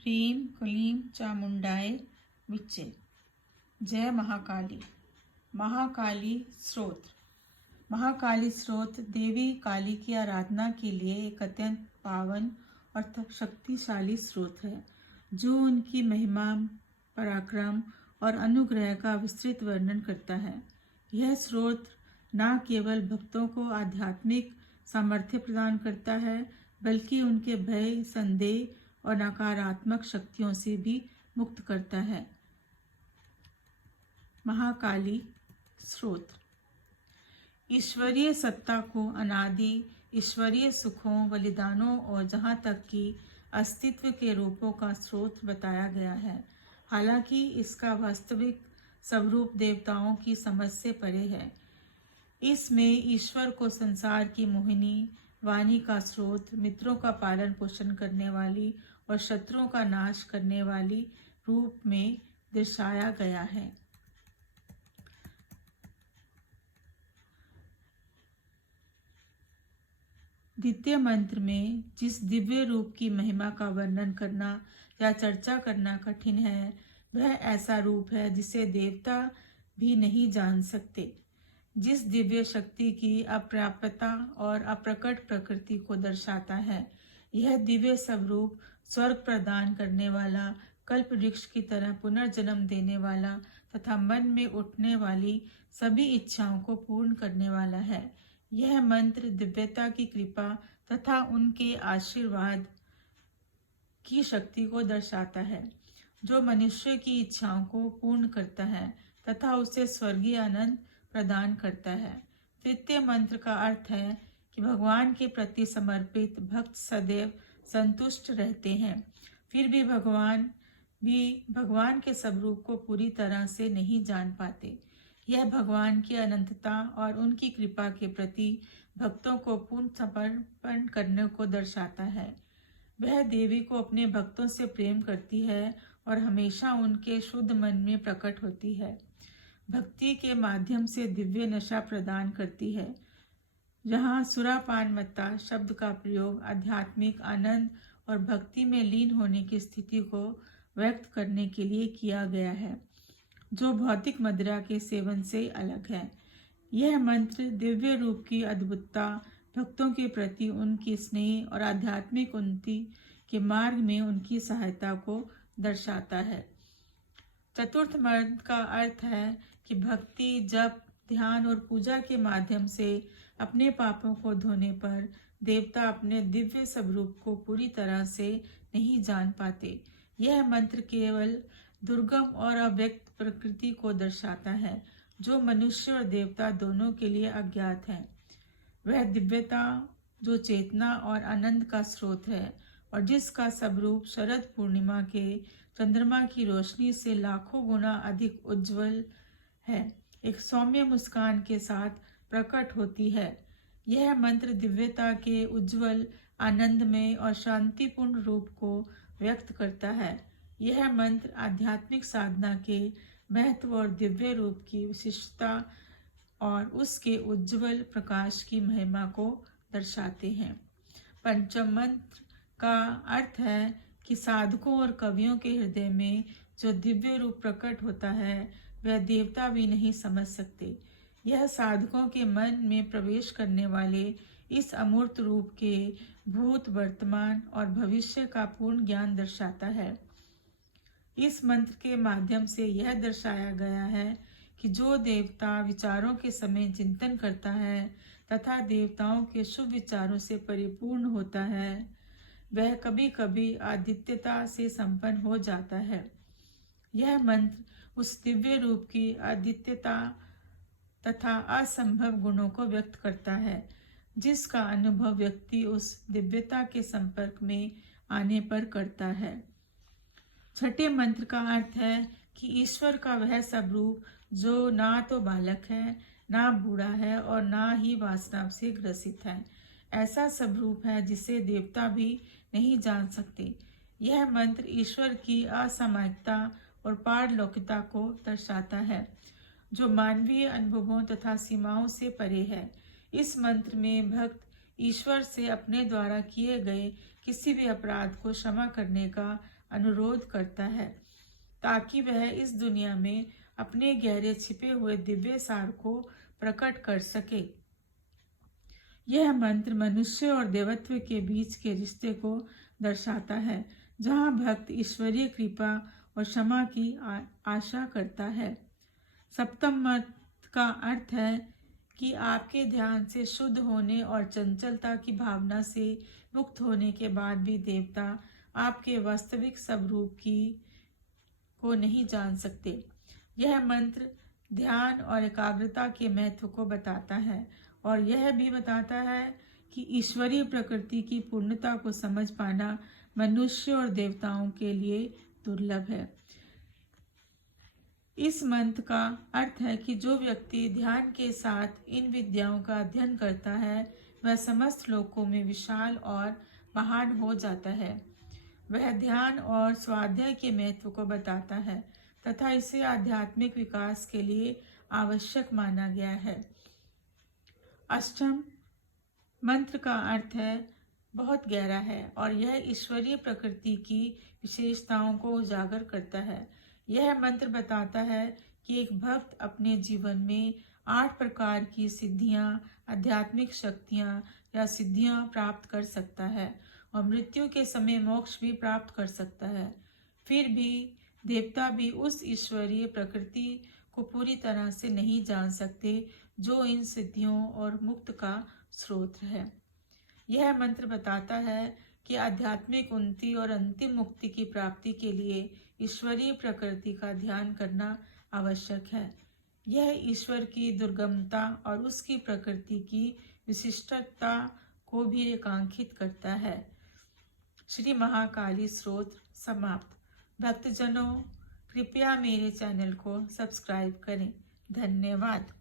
ह्रीं क्लीं चामुण्डाय विच्चे। जय महाकाली। महाकाली स्तोत्र। महाकाली स्तोत्र देवी काली की आराधना के लिए एक अत्यंत पावन और शक्तिशाली स्तोत्र है जो उनकी महिमा, पराक्रम और अनुग्रह का विस्तृत वर्णन करता है। यह स्तोत्र न केवल भक्तों को आध्यात्मिक सामर्थ्य प्रदान करता है बल्कि उनके भय, संदेह और नकारात्मक शक्तियों से भी मुक्त करता है। महाकाली स्तोत्र। ईश्वरीय सत्ता को अनादि ईश्वरीय सुखों, बलिदानों और जहाँ तक कि अस्तित्व के रूपों का स्रोत बताया गया है। हालांकि इसका वास्तविक स्वरूप देवताओं की समझ से परे है। इसमें ईश्वर को संसार की मोहिनी, वाणी का स्रोत, मित्रों का पालन पोषण करने वाली और शत्रुओं का नाश करने वाली रूप में दर्शाया गया है। द्वितीय मंत्र में जिस दिव्य रूप की महिमा का वर्णन करना या चर्चा करना कठिन है, वह ऐसा रूप है जिसे देवता भी नहीं जान सकते, जिस दिव्य शक्ति की अप्राप्यता और अप्रकट प्रकृति को दर्शाता है। यह दिव्य स्वरूप स्वर्ग प्रदान करने वाला, कल्प वृक्ष की तरह पुनर्जन्म देने वाला तथा मन में उठने वाली सभी इच्छाओं को पूर्ण करने वाला है। यह मंत्र दिव्यता की कृपा तथा उनके आशीर्वाद की शक्ति को दर्शाता है, जो मनुष्य की इच्छाओं को पूर्ण करता है तथा उसे स्वर्गीय आनंद प्रदान करता है। तृतीय मंत्र का अर्थ है कि भगवान के प्रति समर्पित भक्त सदैव संतुष्ट रहते हैं, फिर भी भगवान के स्वरूप को पूरी तरह से नहीं जान पाते। यह भगवान की अनंतता और उनकी कृपा के प्रति भक्तों को पूर्ण समर्पण करने को दर्शाता है। वह देवी को अपने भक्तों से प्रेम करती है और हमेशा उनके शुद्ध मन में प्रकट होती है। भक्ति के माध्यम से दिव्य नशा प्रदान करती है। जहाँ सुरापान मत्ता शब्द का प्रयोग आध्यात्मिक आनंद और भक्ति में लीन होने की स्थिति को व्यक्त करने के लिए किया गया है, जो भौतिक मदिरा के सेवन से अलग है। यह मंत्र दिव्य रूप की अद्भुतता, भक्तों के प्रति उनकी स्नेह और आध्यात्मिक उन्नति के मार्ग में उनकी सहायता को दर्शाता है। चतुर्थ मंत्र का अर्थ है कि भक्ति, जप, ध्यान और पूजा के माध्यम से अपने पापों को धोने पर देवता अपने दिव्य स्वरूप को पूरी तरह से नहीं जान पाते। यह मंत्र केवल दुर्गम और अव्यक्त प्रकृति को दर्शाता है, जो मनुष्य और देवता दोनों के लिए अज्ञात है। वह दिव्यता जो चेतना और आनंद का स्रोत है और जिसका स्वरूप शरद पूर्णिमा के चंद्रमा की रोशनी से लाखों गुना अधिक उज्जवल है, एक सौम्य मुस्कान के साथ प्रकट होती है। यह मंत्र दिव्यता के उज्जवल, आनंदमय और शांतिपूर्ण रूप को व्यक्त करता है। यह मंत्र आध्यात्मिक साधना के महत्व और दिव्य रूप की विशिष्टता और उसके उज्जवल प्रकाश की महिमा को दर्शाते हैं। पंचम मंत्र का अर्थ है कि साधकों और कवियों के हृदय में जो दिव्य रूप प्रकट होता है, वह देवता भी नहीं समझ सकते। यह साधकों के मन में प्रवेश करने वाले इस अमूर्त रूप के भूत, वर्तमान और भविष्य का पूर्ण ज्ञान दर्शाता है। इस मंत्र के माध्यम से यह दर्शाया गया है कि जो देवता विचारों के समय चिंतन करता है तथा देवताओं के शुभ विचारों से परिपूर्ण होता है, वह कभी कभी आदित्यता से संपन्न हो जाता है। यह मंत्र उस दिव्य रूप की आदित्यता तथा असंभव गुणों को व्यक्त करता है, जिसका अनुभव व्यक्ति उस दिव्यता के संपर्क में आने पर करता है। छठे मंत्र का अर्थ है कि ईश्वर का वह स्वरूप जो ना तो बालक है, ना बूढ़ा है और ना ही वासना से ग्रसित है, ऐसा स्वरूप है जिसे देवता भी नहीं जान सकते। यह मंत्र ईश्वर की असामायिकता और पारलौकिकता को दर्शाता है, जो मानवीय अनुभवों तथा सीमाओं से परे है। इस मंत्र में भक्त ईश्वर से अपने द्वारा किए गए किसी भी अपराध को क्षमा करने का अनुरोध करता है ताकि वह इस दुनिया में अपने गहरे छिपे हुए दिव्य सार को प्रकट कर सके। यह मंत्र मनुष्य और देवत्व के बीच के रिश्ते को दर्शाता है, जहाँ भक्त ईश्वरीय कृपा और क्षमा की आशा करता है। सप्तम मंत्र का अर्थ है कि आपके ध्यान से शुद्ध होने और चंचलता की भावना से मुक्त होने के बाद भी देवता आपके वास्तविक स्वरूप को नहीं जान सकते। यह मंत्र ध्यान और एकाग्रता के महत्व को बताता है और यह भी बताता है कि ईश्वरीय प्रकृति की पूर्णता को समझ पाना मनुष्य और देवताओं के लिए दुर्लभ है। इस मंत्र का अर्थ है कि जो व्यक्ति ध्यान के साथ इन विद्याओं का अध्ययन करता है वह समस्त लोकों में विशाल और महान हो जाता है। वह ध्यान और स्वाध्याय के महत्व को बताता है तथा इसे आध्यात्मिक विकास के लिए आवश्यक माना गया है। अष्टम मंत्र का अर्थ है बहुत गहरा है और यह ईश्वरीय प्रकृति की विशेषताओं को उजागर करता है। यह मंत्र बताता है कि एक भक्त अपने जीवन में 8 प्रकार की सिद्धियां, आध्यात्मिक शक्तियां या सिद्धियां प्राप्त कर सकता है और मृत्यु के समय मोक्ष भी प्राप्त कर सकता है। फिर भी देवता भी उस ईश्वरीय प्रकृति को पूरी तरह से नहीं जान सकते जो इन सिद्धियों और मुक्त का स्रोत है। यह मंत्र बताता है कि आध्यात्मिक उन्नति और अंतिम मुक्ति की प्राप्ति के लिए ईश्वरीय प्रकृति का ध्यान करना आवश्यक है। यह ईश्वर की दुर्गमता और उसकी प्रकृति की विशिष्टता को भी रेखांकित करता है। श्री महाकाली स्तोत्र समाप्त। भक्तजनों, कृपया मेरे चैनल को सब्सक्राइब करें। धन्यवाद।